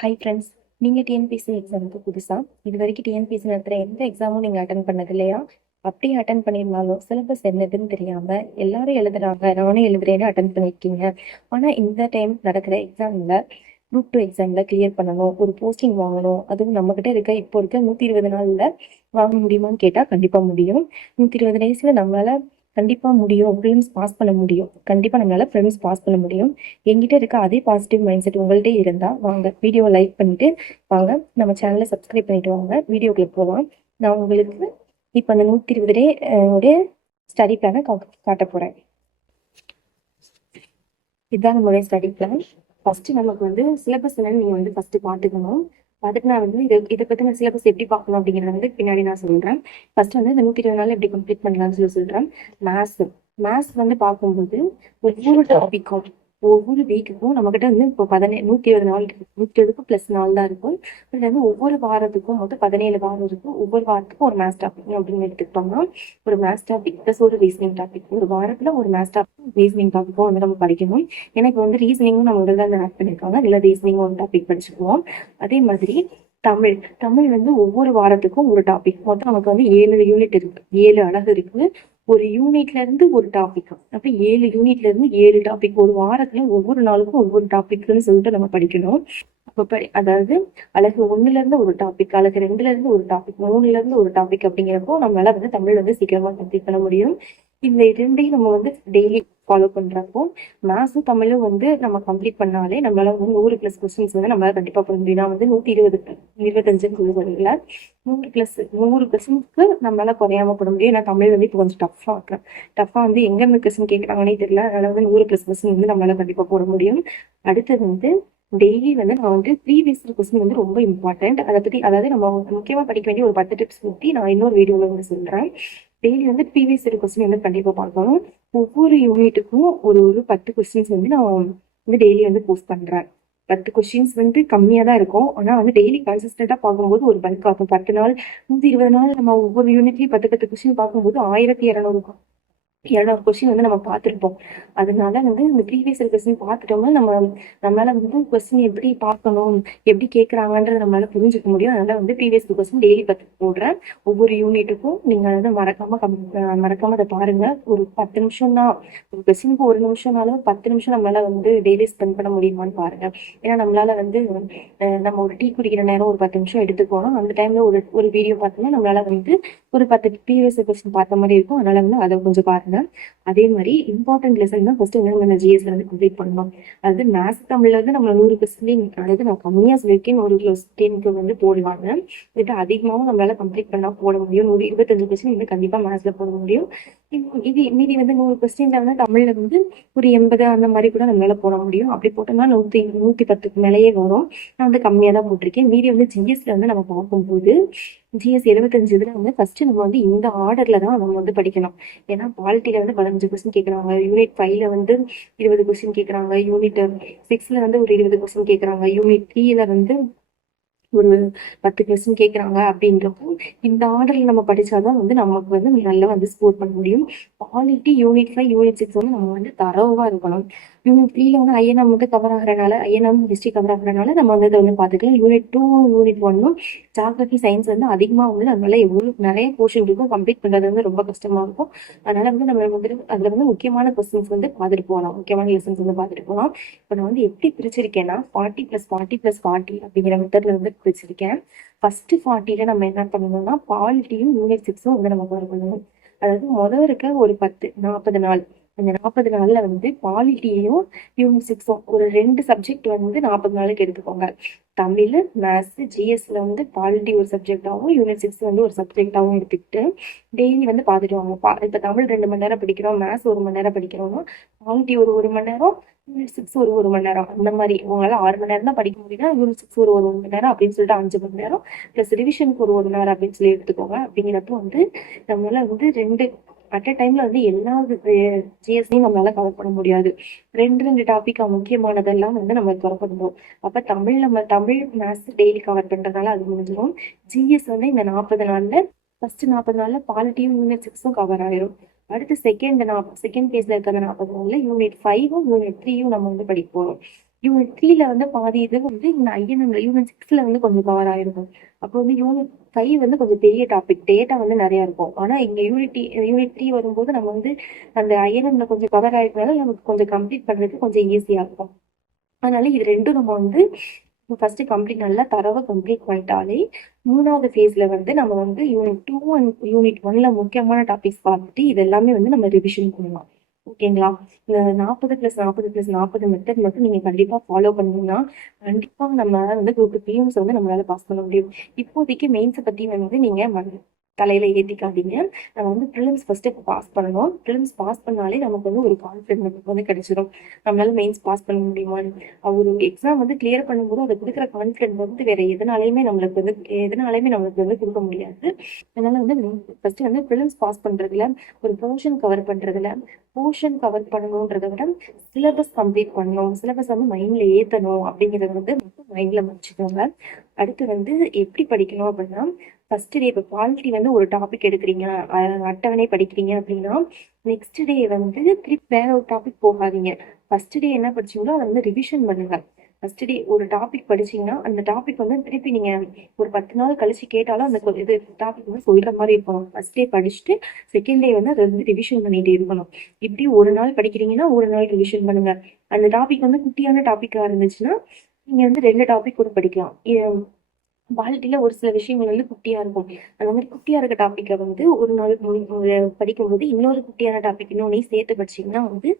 Hi friends. நீங்கள் TNPSC எக்ஸாமுக்கு புதுசா இது வரைக்கும் டிஎன்பிஎஸ்சி நடத்துகிற எந்த எக்ஸாமும் நீங்கள் அட்டன் பண்ணது இல்லையா? அப்படியே அட்டன் பண்ணியிருந்தாலும் சிலபஸ் என்னதுன்னு தெரியாமல் எல்லாரும் எழுதுறாங்க, நானும் எழுதுறேன்னு அட்டன் பண்ணியிருக்கீங்க. ஆனால் இந்த டைம் நடக்கிற எக்ஸாமில் குரூப் 2 எக்ஸாமில் கிளியர் பண்ணணும், ஒரு போஸ்டிங் வாங்கணும், அதுவும் நம்மக்கிட்ட இப்போ இருக்க 120 நாளில் வாங்க முடியுமான்னு கேட்டால் கண்டிப்பாக முடியும். 120 டேஸில் நம்மளால் கண்டிப்பாக முடியும். ப்ரிலிம்ஸ் பாஸ் பண்ண முடியும். கண்டிப்பாக நம்மளால் ப்ரிலிம்ஸ் பாஸ் பண்ண முடியும். என்கிட்ட இருக்க அதே பாசிட்டிவ் மைண்ட் செட் உங்கள்கிட்ட இருந்தால் வாங்க, வீடியோவை லைக் பண்ணிவிட்டு வாங்க, நம்ம சேனலை சப்ஸ்கிரைப் பண்ணிட்டு வாங்க, வீடியோக்குள்ள போகலாம். நான் உங்களுக்கு இப்போ அந்த 120 டே உடைய ஸ்டடி பிளானை காட்ட போகிறேன். இதுதான் நம்மளுடைய ஸ்டடி பிளான். ஃபஸ்ட்டு நமக்கு வந்து சிலபஸ் என்னன்னு நீங்கள் வந்து ஃபஸ்ட்டு பார்த்துக்கணும். பார்த்துட்டு நான் வந்து இதை பற்றின சிலபஸ் எப்படி பார்க்கணும் அப்படிங்கிறத வந்து பின்னாடி நான் சொல்கிறேன். ஃபஸ்ட்டு வந்து இந்த 120 நாள் எப்படி கம்ப்ளீட் பண்ணலாம்னு சொல்கிறேன். மேத்ஸ் வந்து பார்க்கும்போது ஒவ்வொரு டாபிக்கும் ஒவ்வொரு வீக்குக்கும் நம்மக்கிட்ட வந்து இப்போ 120 நாள் இருக்கு. 120க்கு ப்ளஸ் நாள் தான் இருக்கும். அதில் வந்து ஒவ்வொரு வாரத்துக்கும் மொத்தம் 17 வாரம் இருக்கும். ஒவ்வொரு வாரத்துக்கும் ஒரு மேத்ஸ் டாபிக் அப்படின்னு எடுத்துக்கிட்டோம்னா ஒரு மேத்ஸ் டாபிக் ப்ளஸ் ஒரு ரீசனிங் டாபிக், ஒரு வாரத்தில் ஒரு மேத்ஸ் டாபிக் ரீசனிங் டாபிக்கும் வந்து நம்ம படிக்கணும். ஏன்னா இப்போ வந்து ரீசனிங்கும் நம்ம இதில் தான் ஆட் பண்ணியிருக்காங்க. இல்லை ரீசனிங்கும் ஒரு டாபிக் படிச்சுக்குவோம். அதே மாதிரி தமிழ் வந்து ஒவ்வொரு வாரத்துக்கும் ஒரு டாபிக். மொத்தம் நமக்கு வந்து 7 யூனிட் இருக்கு, 7 அழகு இருக்கு. ஒரு யூனிட்ல இருந்து ஒரு டாபிக், அப்ப 7 யூனிட்ல இருந்து 7 டாபிக். ஒரு வாரத்துல ஒவ்வொரு நாளுக்கும் ஒவ்வொரு டாபிக்னு சொல்லிட்டு நம்ம படிக்கணும். அதாவது அழகு 1ல இருந்து ஒரு டாபிக், அழகு 2ல இருந்து ஒரு டாபிக், 3ல இருந்து ஒரு டாபிக் அப்படிங்கிறப்போ நம்மளால வந்து தமிழ் வந்து சீக்கிரமா கம்ப்ளீட் பண்ண முடியும். இந்த 2ஐயும் நம்ம வந்து டெய்லி ஃபாலோ பண்றப்போ மேத்ஸும் தமிழும் வந்து நம்ம கம்ப்ளீட் பண்ணாலே நம்மளால வந்து 100+ கொஸ்டின்ஸ் வந்து நம்மளால கண்டிப்பா பண்ண முடியும். நான் வந்து 125 சொல்லல, 100 கொஸ்டின்ஸ்க்கு நம்மளால குறையாம பண்ண முடியும். ஏன்னா தமிழ் வந்து இப்போ கொஞ்சம் டஃபா வந்து எங்க இருந்து கொஸ்டின் கேட்கறாங்கன்னே தெரியல. அதனால வந்து 100+ கொஸ்டின் வந்து நம்மளால கண்டிப்பா போட முடியும். அடுத்தது வந்து டெய்லி வந்து நான் வந்து ப்ரீவியஸ் கொஸ்டின் வந்து ரொம்ப இம்பார்ட்டன்ட். அதை பத்தி, அதாவது நம்ம முக்கியமா படிக்க வேண்டிய ஒரு 10 டிப்ஸ் பற்றி நான் இன்னொரு வீடியோல வந்து சொல்றேன். டெய்லி வந்து ப்ரீவியஸ் கொஸ்டின் வந்து கண்டிப்பா பார்க்கணும். ஒவ்வொரு யூனிட்டுக்கும் ஒரு 10 கொஸ்டின்ஸ் வந்து நான் வந்து டெய்லி வந்து போஸ்ட் பண்றேன். 10 கொஸ்டின்ஸ் வந்து கம்மியா தான் இருக்கும். ஆனா வந்து டெய்லி கன்சிஸ்டண்டா பார்க்கும்போது ஒரு பல்க் ஆகும். 10 நாள் 120 நாள் நம்ம ஒவ்வொரு யூனிட்லயும் 10 கொஸ்டின் பார்க்கும்போது 1200 கொஸ்டின் வந்து நம்ம பார்த்துருப்போம். அதனால வந்து இந்த ப்ரீவியஸ் கொஸ்டின் பார்த்துட்டோம்னா நம்மளால வந்து கொஸ்டின் எப்படி பார்க்கணும், எப்படி கேட்கறாங்கன்றத நம்மளால புரிஞ்சுக்க முடியும். அதனால வந்து ப்ரீவியஸ் கொஸ்டின் டெய்லி 10 போடுறேன். ஒவ்வொரு யூனிட்டுக்கும் நீங்க வந்து மறக்காம அதை பாருங்க. ஒரு 10 நிமிஷம் தான், ஒரு கொஸ்டினுக்கு 1 நிமிஷம்னாலும் 10 நிமிஷம் நம்மளால வந்து டெய்லி ஸ்பெண்ட் பண்ண முடியுமான்னு பாருங்க. ஏன்னா நம்மளால வந்து நம்ம ஒரு டீ குடிக்கிற நேரம் ஒரு 10 நிமிஷம் எடுத்துக்கணும். அந்த டைம்ல ஒரு வீடியோ பார்த்தோம்னா நம்மளால வந்து ஒரு 10 ப்ரீவியஸ் கொஸ்டின் பார்த்த மாதிரி இருக்கும். அதனால வந்து அதை கொஞ்சம் பாருங்க. அதே மாதிரி இம்பார்ட்டன்ட் லெசன் தான் ஃபர்ஸ்ட் வந்து ஜிஎஸ்ல வந்து கம்ப்ளீட் பண்ணணும். அதாவது மேத்ஸ் தமிழ்ல வந்து நம்ம 100 கொஸ்டின், அதாவது நான் கம்மியா சொல்லியிருக்கேன், 100 கொஸ்டினுக்கு வந்து போடுவாங்க. இது அதிகமாகவும் நம்மளால கம்ப்ளீட் பண்ணா போட முடியும். 125 கொஸ்டின் வந்து கண்டிப்பா மேத்ஸ்ல போட முடியும். இது மீதி வந்து 100 கொஸ்டின்ல வந்து தமிழ்ல வந்து ஒரு 80 அந்த மாதிரி கூட நம்மளால போட முடியும். அப்படி போட்டோம்னா 110க்கு மேலேயே வரும். நான் வந்து கம்மியா தான் போட்டிருக்கேன். மீதி வந்து ஜிஎஸ்ல வந்து நம்ம பார்க்கும்போது ஜிஎஸ் 75 இதுல வந்து ஃபர்ஸ்ட் நம்ம வந்து இந்த ஆர்டர்ல தான் நம்ம வந்து படிக்கணும். ஏன்னா பாலிட்டியில வந்து 15 கொஸ்டின் கேட்கறாங்க, யூனிட் 5ல வந்து 20 கொஸ்டின் கேட்கறாங்க, யூனிட் 6ல வந்து ஒரு 20 கொஸ்டின் கேட்கறாங்க, யூனிட் 3ல வந்து ஒரு 10 கொஸ்டின் கேட்கறாங்க. அப்படின்றப்போ இந்த ஆர்டர்ல நம்ம படிச்சாதான் வந்து நமக்கு வந்து நல்லா வந்து ஸ்கோர் பண்ண முடியும். பாலிட்டி யூனிட் 5 யூனிட் 6 வந்து நம்ம வந்து தரவா இருக்கணும். யூனிட் 3ல வந்து ஐஎன்எம் வந்து கவர் ஆகுறதுனால, ஐஎன்எம் ஹிஸ்டரி கவர் ஆகுறதுனால நம்ம வந்து இதை வந்து பார்த்துக்கலாம். யூனிட் 2 யூனிட் 1 ஜியோகிரபி சயின்ஸ் வந்து அதிகமாக வந்து நம்மளால நிறைய போர்ஷன் இருக்கும், கம்ப்ளீட் பண்றது வந்து ரொம்ப கஷ்டமா இருக்கும். அதனால வந்து நம்ம வந்து அதுல வந்து முக்கியமான கொஸ்டின்ஸ் வந்து பார்த்துட்டு போகலாம், முக்கியமான லெசன்ஸ் வந்து பார்த்துட்டு போகலாம். இப்போ நான் வந்து எப்படி பிரிச்சிருக்கேன்னா 40+40+40 அப்படிங்கிற மெத்தட்ல வந்து பிரிச்சிருக்கேன். ஃபர்ஸ்ட் 40ல நம்ம என்ன பண்ணணும்னா பாலிட்டியும் யூனிட் 6ம் வந்து நம்ம கவர் பண்ணணும். அதாவது முதல் இருக்க ஒரு 40 நாள், அந்த 40 நாள்ல வந்து பாலிட்டியையும் யூனிட் 6ம் ஒரு 2 சப்ஜெக்ட் வந்து 40 நாளுக்கு எடுத்துக்கோங்க. தமிழ், மேத்ஸ், ஜிஎஸ்ல வந்து பாலிட்டி ஒரு சப்ஜெக்டாகவும் யூனிட் 6 வந்து ஒரு சப்ஜெக்டாகவும் எடுத்துக்கிட்டு டெய்லி வந்து பார்த்துட்டு வாங்க. இப்போ தமிழ் 2 மணி நேரம் படிக்கிறோம், மேத்ஸ் 1 மணி நேரம் படிக்கிறோம்னா பாலிட்டி ஒரு 1 மணி நேரம், யூனிட் 6 ஒரு 1 மணி நேரம். அந்த மாதிரி உங்களால 6 மணி நேரம் தான் படிக்க முடியுதுன்னா யூனிட் 6 ஒரு 1 மணி நேரம் அப்படின்னு சொல்லிட்டு 5 மணி நேரம் ப்ளஸ் ரிவிஷனுக்கு ஒரு 1 நேரம் அப்படின்னு சொல்லி எடுத்துக்கோங்க. அப்படிங்கிறப்போ வந்து நம்மளால வந்து 2 அட் அ டைம்ல வந்து எல்லா ஜிஎஸ்லையும் நம்மளால கவர் பண்ண முடியாது. 2 டாபிக் முக்கியமானதெல்லாம் வந்து நம்ம கவர் பண்ணுவோம். அப்ப தமிழ் மேத்ஸ் டெய்லி கவர் பண்றதுனால அது முடிஞ்சிடும். ஜிஎஸ் வந்து இந்த 40 நாள்ல ஃபர்ஸ்ட் 40 நாள்ல பாலிட்டியும் யூனிட் 6ம் கவர் ஆயிரும். அடுத்து செகண்ட் பேஸ்ல இருக்கிற 40 நாள்ல யூனிட் 5ம் யூனிட் 3யும் நம்ம வந்து படிக்க போறோம். யூனிட் 3ல வந்து பாதி இது வந்து இந்த ஐஎன்எம்ல யூனிட் 6ல வந்து கொஞ்சம் கவர் ஆயிருக்கும். அப்போ வந்து யூனிட் 5 வந்து கொஞ்சம் பெரிய டாபிக், டேட்டா வந்து நிறைய இருக்கும். ஆனா இங்க யூனிட் 3 வரும்போது நம்ம வந்து அந்த ஐஎன்எம்ல கொஞ்சம் கவர் ஆயிருக்கனால நமக்கு கொஞ்சம் கம்ப்ளீட் பண்றதுக்கு கொஞ்சம் ஈஸியா இருக்கும். அதனால இது ரெண்டும் நம்ம வந்து ஃபர்ஸ்ட் கம்ப்ளீட் நல்லா தரவா கம்ப்ளீட் பண்ணிட்டாலே 3வது ஃபேஸ்ல வந்து நம்ம வந்து யூனிட் 2 அண்ட் யூனிட் 1ல முக்கியமான டாபிக்ஸ் பார்த்துட்டு இது எல்லாமே வந்து நம்ம ரிவிஷன் பண்ணலாம். ஓகேங்களா? இந்த 40+40+40 மெத்தட் மட்டும் நீங்க கண்டிப்பா ஃபாலோ பண்ணீங்கன்னா கண்டிப்பா நம்மளால வந்து குரூப் பிஎம்ஸ் வந்து நம்மளால பாஸ் பண்ண முடியும். இப்போதைக்கு மெயின்ஸை பத்தி வந்து நீங்க தலையில ஏத்திக்காதீங்க. நம்ம வந்து ப்ரிலிம்ஸ் ஃபர்ஸ்ட் பாஸ் பண்ணணும். ப்ரிலிம்ஸ் பாஸ் பண்ணாலே நமக்கு வந்து ஒரு கான்ஃபிடன்ஸ் நமக்கு வந்து கிடைச்சிடும். நம்மளால மெயின்ஸ் பாஸ் பண்ண முடியுமா, ஒரு எக்ஸாம் வந்து கிளியர் பண்ணும்போது அதை கொடுக்குற கான்ஃபிடன்ஸ் வந்து வேற எதனாலையுமே நம்மளுக்கு வந்து கொடுக்க முடியாது. அதனால வந்து ஃபர்ஸ்ட் வந்து ப்ரிலிம்ஸ் பாஸ் பண்றதுல, ஒரு போர்ஷன் கவர் பண்றதுல, போர்ஷன் கவர் பண்ணணுன்றதை விட சிலபஸ் கம்ப்ளீட் பண்ணணும், சிலபஸ் வந்து மைண்ட்ல ஏத்தணும் அப்படிங்கறது வந்து மைண்ட்ல வச்சுக்கோங்க. அடுத்து வந்து எப்படி படிக்கணும் அப்படின்னா, ஃபர்ஸ்ட் டே இப்போ பாலிட்டி வந்து ஒரு டாபிக் எடுக்கிறீங்க, அட்டவணை படிக்கிறீங்க அப்படின்னா நெக்ஸ்ட் டே வந்து திருப்பி வேற ஒரு டாபிக் போகாதீங்க. ஃபர்ஸ்ட் டே என்ன படிச்சீங்களோ அதை வந்து ரிவிஷன் பண்ணுங்க. ஃபர்ஸ்ட் டே ஒரு டாபிக் படிச்சீங்கன்னா அந்த டாபிக் வந்து திருப்பி நீங்க ஒரு 10 நாள் கழிச்சு கேட்டாலும் அந்த இது டாபிக் வந்து சொல்ற மாதிரி இருக்கணும். ஃபர்ஸ்ட் டே படிச்சுட்டு செகண்ட் டே வந்து அதை வந்து ரிவிஷன் பண்ணிட்டே இருக்கணும். இப்படி ஒரு நாள் படிக்கிறீங்கன்னா ஒரு நாள் ரிவிஷன் பண்ணுங்க. அந்த டாபிக் வந்து குட்டியான டாபிக்கா இருந்துச்சுன்னா நீங்க வந்து 2 டாபிக் கூட படிக்கலாம். பாலிட்டியில ஒரு சில விஷயங்கள் வந்து குட்டியா இருக்கும். அந்த மாதிரி குட்டியா இருக்க டாபிக்கை வந்து ஒரு நாள் படிக்கும்போது இன்னொரு குட்டியான டாபிக் இன்னொன்னையும் சேர்த்து படிச்சீங்கன்னா வந்து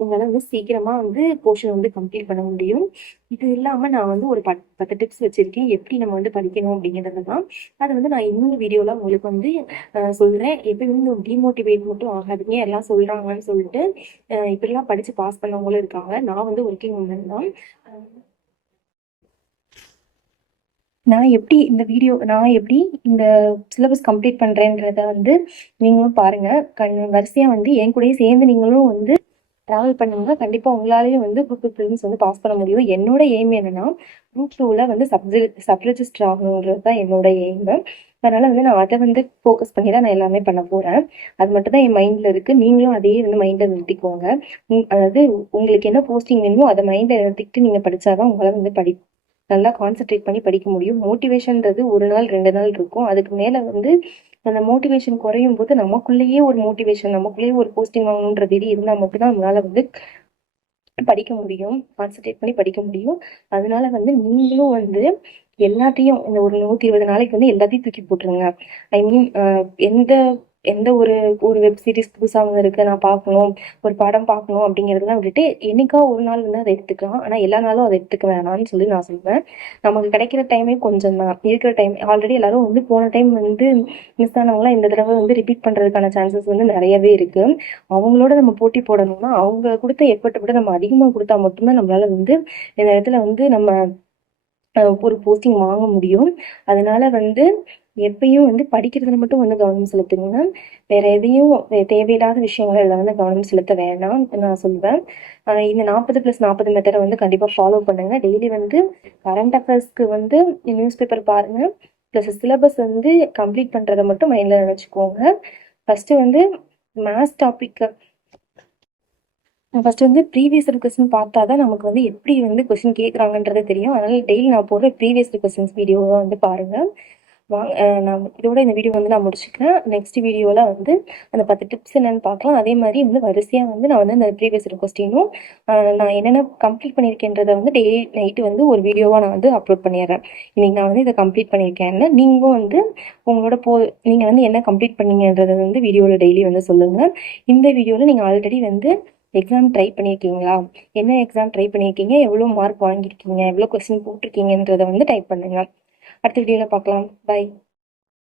உங்களால வந்து சீக்கிரமா வந்து போர்ஷன் வந்து கம்ப்ளீட் பண்ண முடியும். இது இல்லாம நான் வந்து ஒரு 10 டிப்ஸ் வச்சிருக்கேன் எப்படி நம்ம வந்து படிக்கணும் அப்படிங்கிறது தான். அதை வந்து நான் இன்னொரு வீடியோல உங்களுக்கு வந்து சொல்றேன். எப்பயுமே டிமோட்டிவேட் மட்டும் ஆகாதீங்க, எல்லாம் சொல்றாங்கன்னு சொல்லிட்டு இப்படிலாம் படிச்சு பாஸ் பண்ணவங்களும் இருக்காங்க. நான் வந்து ஒர்க்கிங் உமன் தான். நான் எப்படி இந்த சிலபஸ் கம்ப்ளீட் பண்ணுறேன்றத வந்து நீங்களும் பாருங்கள். வரிசையாக வந்து என் கூடயே சேர்ந்து நீங்களும் வந்து ட்ராவல் பண்ணுங்க. கண்டிப்பாக உங்களாலேயும் வந்து குரூப் ப்ரிலிம்ஸ் வந்து பாஸ் பண்ண முடியும். என்னோட எய்ம் என்னன்னா குரூப் 2ல வந்து சப் ரெஜிஸ்டர் ஆகணுன்றது தான் என்னோட எய்ம். அதனால வந்து நான் அதை வந்து ஃபோக்கஸ் பண்ணி தான் நான் எல்லாமே பண்ண போகிறேன். அது மட்டும் தான் என் மைண்டில் இருக்குது. நீங்களும் அதையே வந்து மைண்டில் நிறுத்திக்கோங்க. அதாவது உங்களுக்கு என்ன போஸ்டிங் வேணுமோ அதை மைண்டில் நிறுத்திக்கிட்டு நீங்கள் படித்தாதான் உங்களால் வந்து நல்லா கான்சென்ட்ரேட் பண்ணி படிக்க முடியும். மோட்டிவேஷன்ன்றது ஒரு நாள் 2 நாள் இருக்கும். அதுக்கு மேல வந்து அந்த மோட்டிவேஷன் குறையும் போது நமக்குள்ளேயே ஒரு மோட்டிவேஷன், நமக்குள்ளேயே ஒரு போஸ்டிங் வாங்கணுன்றது இது இருந்தால் மட்டும்தான் நம்மளால வந்து படிக்க முடியும், கான்சென்ட்ரேட் பண்ணி படிக்க முடியும். அதனால வந்து நீங்களும் வந்து எல்லாத்தையும் இந்த ஒரு 120 நாளைக்கு வந்து எல்லாத்தையும் தூக்கி போட்டுருங்க. ஐ மீன் எந்த எந்த ஒரு ஒரு வெப் சீரிஸ் புதுசாக வந்து இருக்கு, நான் பார்க்கணும், ஒரு படம் பார்க்கணும் அப்படிங்கிறதுலாம் விட்டுட்டு என்னைக்கா ஒரு நாள் வந்து அதை எடுத்துக்கலாம். ஆனால் எல்லா நாளும் அதை எடுத்துக்க வேணாம்னு சொல்லி நான் சொல்வேன். நமக்கு கிடைக்கிற டைமே கொஞ்சம் தான் இருக்கிற டைம். ஆல்ரெடி எல்லாரும் வந்து போன டைம் வந்து மிஸ் ஆனவங்களாம் இந்த தடவை வந்து ரிப்பீட் பண்ணுறதுக்கான சான்சஸ் வந்து நிறையவே இருக்கு. அவங்களோட நம்ம போட்டி போடணும்னா அவங்க கொடுத்த எஃபர்ட்டை விட நம்ம அதிகமாக கொடுத்தா மட்டும்தான் நம்மளால வந்து இந்த இடத்துல வந்து நம்ம ஒரு போஸ்டிங் வாங்க முடியும். அதனால வந்து எப்பயும் வந்து படிக்கிறதுல மட்டும் வந்து கவனம் செலுத்துங்க. வேற எதையும் தேவையில்லாத விஷயங்கள்ல வந்து கவனம் செலுத்த வேணாம் நான் சொல்வேன். இந்த 40+40 மெத்தடை வந்து கண்டிப்பா ஃபாலோ பண்ணுங்க. டெய்லி வந்து கரண்ட் அஃபேர்ஸ்க்கு வந்து நியூஸ் பேப்பர் பாருங்க. ப்ளஸ் சிலபஸ் வந்து கம்ப்ளீட் பண்றதை மட்டும் மைண்ட்ல நினைச்சுக்கோங்க. ஃபர்ஸ்ட் வந்து மேத்ஸ் டாபிக் ஃபர்ஸ்ட் வந்து ப்ரீவியஸ் கொஸ்டின் பார்த்தா தான் நமக்கு வந்து எப்படி வந்து கொஸ்டின் கேட்குறாங்கன்றது தெரியும். அதனால டெய்லி நான் போடுற ப்ரீவியஸ் கொஸ்டின்ஸ் வீடியோவை வந்து பாருங்கள். நான் இதோட இந்த வீடியோ வந்து நான் முடிச்சுக்கிறேன். நெக்ஸ்ட் வீடியோவில் வந்து அந்த 10 டிப்ஸ் என்னென்னு பார்க்கலாம். அதே மாதிரி வந்து வரிசையாக வந்து நான் வந்து அந்த ப்ரீவியஸ் கொஸ்டினும் நான் என்னென்ன கம்ப்ளீட் பண்ணியிருக்கேன்றதை வந்து டெய்லி நைட்டு வந்து ஒரு வீடியோவாக நான் வந்து அப்லோட் பண்ணிடுறேன். இன்னைக்கு நான் வந்து இதை கம்ப்ளீட் பண்ணியிருக்கேன்னு நீங்களும் வந்து உங்களோட நீங்கள் வந்து என்ன கம்ப்ளீட் பண்ணீங்கன்றதை வந்து வீடியோவில் டெய்லி வந்து சொல்லுங்கள். இந்த வீடியோவில் நீங்கள் ஆல்ரெடி வந்து எக்ஸாம் ட்ரை பண்ணியிருக்கீங்களா, என்ன எக்ஸாம் ட்ரை பண்ணியிருக்கீங்க, எவ்வளோ மார்க் வாங்கியிருக்கீங்க, எவ்வளோ கொஸ்டின் போட்டிருக்கீங்கன்றதை வந்து டைப் பண்ணுங்கள். அடுத்த வீடியோவில் பார்க்கலாம். பை.